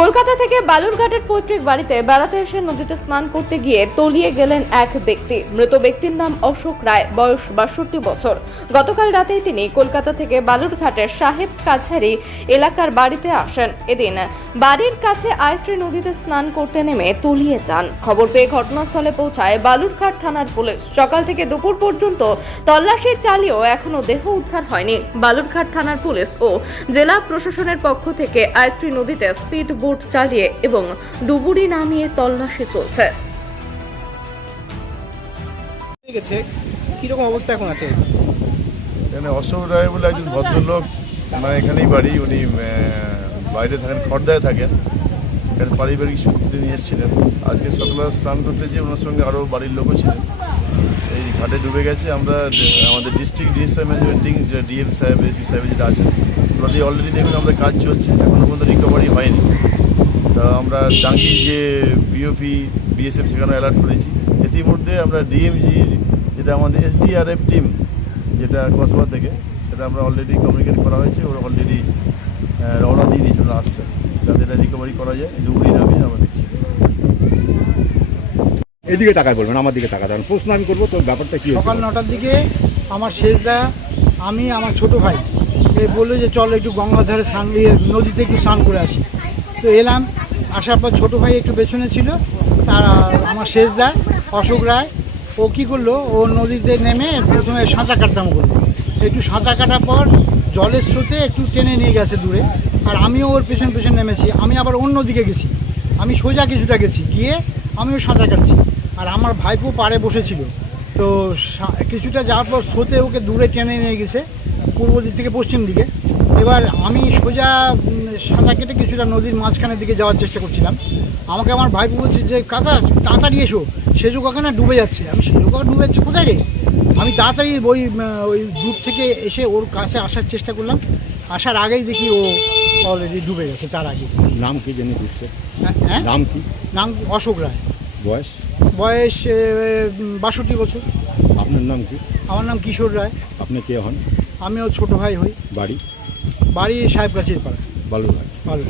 কলকাতা থেকে বালুরঘাটের পৈতৃক বাড়িতে বেড়াতে এসে নদীতে স্নান করতে গিয়ে তলিয়ে গেলেন এক ব্যক্তি। মৃত ব্যক্তির নাম অশোক রায়, বয়স বাষট্টি বছর। গতকাল রাতেই তিনি কলকাতা থেকে বালুরঘাটের সাহেব কাছারি এলাকার বাড়িতে আসেন। এদিন বাড়ির কাছে আয়ত্রী নদীতে স্নান করতে নেমে তলিয়ে যান। খবর পেয়ে ঘটনাস্থলে পৌঁছায় বালুরঘাট থানার পুলিশ। সকাল থেকে দুপুর পর্যন্ত তল্লাশি চালিয়েও এখনও দেহ উদ্ধার হয়নি। বালুরঘাট থানার পুলিশ ও জেলা প্রশাসনের পক্ষ থেকে আয়ত্রী নদীতে স্পিড বোট চালিয়ে এবং ডুবুরি নামিয়ে তল্লাশি চলছে। গেছে। কীরকম অবস্থা এখন আছে? এখানে অশোক রায় বলে একজন ভদ্রলোক মানে এখানেই বাড়ি উনি আহ, বাইরে থাকেন খর্দায় থাকেন। এখানে পারিবারিক সূত্রে নিয়ে এসেছিলেন আজকে সকালবেলা স্নান করতে যেয়ে ওনার সঙ্গে আরও বাড়ির লোকও ছিলেন। এই ঘাটে ডুবে গেছে। আমরা, আমাদের ডিস্ট্রিক্ট ডিএসআই ম্যানেজমেন্টিং যে ডিএম সাহেব এসপি সাহেব যেটা আছেন অলরেডি অলরেডি দেখুন আমাদের কাজ চলছে। এখনও পর্যন্ত রিকভারি হয়নি। তা আমরা টাঙ্গি যে বিওপি বিএসএফ সেখানে অ্যালার্ট করেছি। ইতিমধ্যে আমরা ডিএমজি যেটা আমাদের এসডিআরএফ টিম যেটা কসবা থেকে, সেটা আমরা অলরেডি কমিউনিকেট করা হয়েছে। ওরা অলরেডি রওনা দিয়ে দিয়েছে, ওরা আসছে। যাতে এটা রিকভারি করা যায় ডুবুরি নামিয়ে আমরা দেখছি। এদিকে তাকায় বলবেন আমার দিকে তাকাতে হবে প্রশ্ন আমি করব তো ব্যাপারটা কি সকাল নটার দিকে আমার শেষদা আমি আমার ছোট ভাই এ বলল যে চল একটু গঙ্গার ধারে স্নান ইয়ে, নদীতে একটু স্নান করে আসি। তো এলাম আসার পর ছোট ভাই একটু পেছনে ছিল তার আমার শেষদা অশোক রায় ও কী করল ও নদীতে নেমে প্রথমে সাঁতার কাটতাম করল। একটু সাঁতার কাটার পর জলের স্রোতে একটু টেনে নিয়ে গেছে দূরে। আর আমিও ওর পেছন পেছন নেমেছি, আমি আবার অন্য দিকে গেছি। আমি সোজা কিছুটা গেছি, গিয়ে আমিও সাঁতার কাটছি। আর আমার ভাইপো পাড়ে বসেছিল। তো কিছুটা যাওয়ার পর স্রোতে ওকে দূরে টেনে নিয়ে গেছে, পূর্ব দিক থেকে পশ্চিম দিকে। এবার আমি সোজা সাঁতার কেটে কিছুটা নদীর মাঝখানের দিকে যাওয়ার চেষ্টা করছিলাম। আমাকে আমার ভাইপো বলছে যে, কাকা, তাড়াতাড়ি এসো। সেজু কাকা না ডুবে যাচ্ছে। আমি, সেজু কাকা ডুবে যাচ্ছে? কোথায় রে? আমি তাড়াতাড়ি ওই ওই দূর থেকে এসে ওর কাছে আসার চেষ্টা করলাম। আসার আগেই দেখি ও অলরেডি ডুবে গেছে তার আগে। নাম কি জেনে বুঝছে হ্যাঁ, হ্যাঁ? নাম কি? নাম অশোক রায়। বয়স? বয়স বাষট্টি বছর। আপনার নাম কি? আমার নাম কিশোর রায়। আপনি কে হন? আমিও ছোট ভাই হই। বাড়ি? বাড়ি সাহেব গাছের পাড়া বালুরঘাট। ভালো